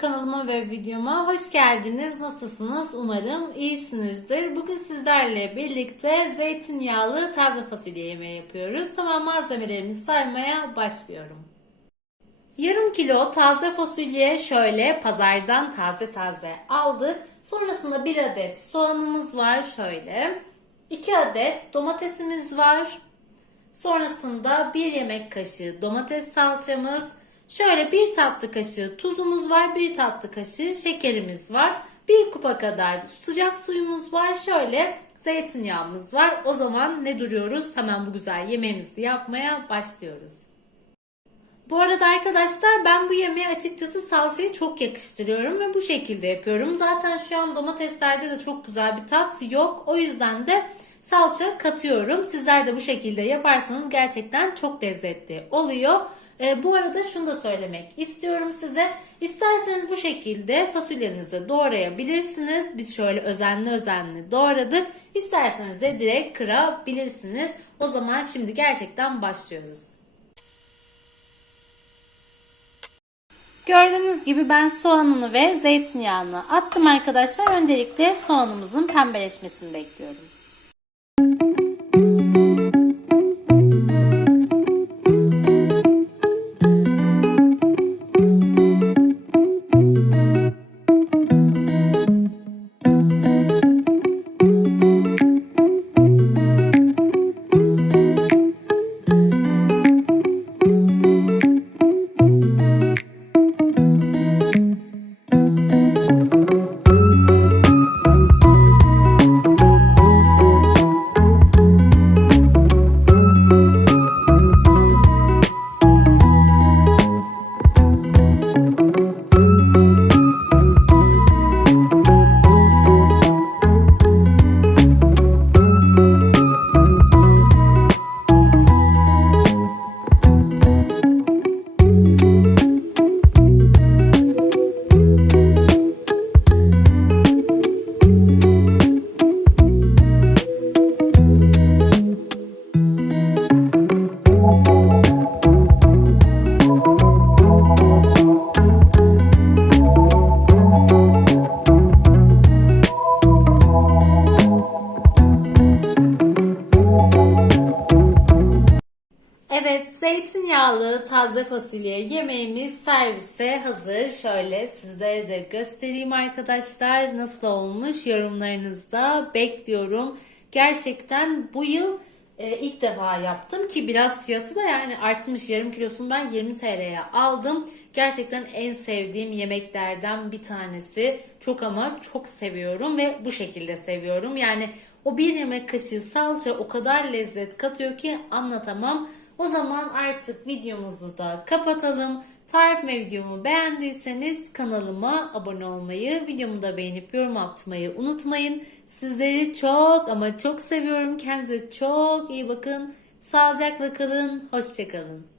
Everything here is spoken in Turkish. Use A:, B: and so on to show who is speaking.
A: kanalıma ve videoma hoş geldiniz. Nasılsınız? Umarım iyisinizdir. Bugün sizlerle birlikte zeytinyağlı taze fasulye yemeği yapıyoruz. Tamam malzemelerimizi saymaya başlıyorum. Yarım kilo taze fasulye şöyle pazardan taze taze aldık. Sonrasında bir adet soğanımız var şöyle. 2 adet domatesimiz var. Sonrasında bir yemek kaşığı domates salçamız, şöyle bir tatlı kaşığı tuzumuz var, bir tatlı kaşığı şekerimiz var, bir kupa kadar sıcak suyumuz var, şöyle zeytinyağımız var. O zaman ne duruyoruz? Hemen bu güzel yemeğimizi yapmaya başlıyoruz. Bu arada arkadaşlar ben bu yemeğe açıkçası salçayı çok yakıştırıyorum ve bu şekilde yapıyorum. Zaten şu an domateslerde de çok güzel bir tat yok. O yüzden de salça katıyorum. Sizler de bu şekilde yaparsanız gerçekten çok lezzetli oluyor. Ee, bu arada şunu da söylemek istiyorum size. İsterseniz bu şekilde fasulyenizi doğrayabilirsiniz. Biz şöyle özenli özenli doğradık. İsterseniz de direkt kırabilirsiniz. O zaman şimdi gerçekten başlıyoruz. Gördüğünüz gibi ben soğanını ve zeytinyağını attım arkadaşlar. Öncelikle soğanımızın pembeleşmesini bekliyorum. Evet, zeytinyağlı taze fasulye yemeğimiz servise hazır. Şöyle sizlere de göstereyim arkadaşlar. Nasıl olmuş yorumlarınızda bekliyorum. Gerçekten bu yıl e, ilk defa yaptım ki biraz fiyatı da yani artmış. Yarım kilosunu ben 20 TL'ye aldım. Gerçekten en sevdiğim yemeklerden bir tanesi. Çok ama çok seviyorum ve bu şekilde seviyorum. Yani o bir yemek kaşığı salça o kadar lezzet katıyor ki anlatamam. O zaman artık videomuzu da kapatalım. Tarif videomu beğendiyseniz kanalıma abone olmayı, videomu da beğenip yorum atmayı unutmayın. Sizleri çok ama çok seviyorum. Kendinize çok iyi bakın. Sağlıcakla kalın. Hoşçakalın.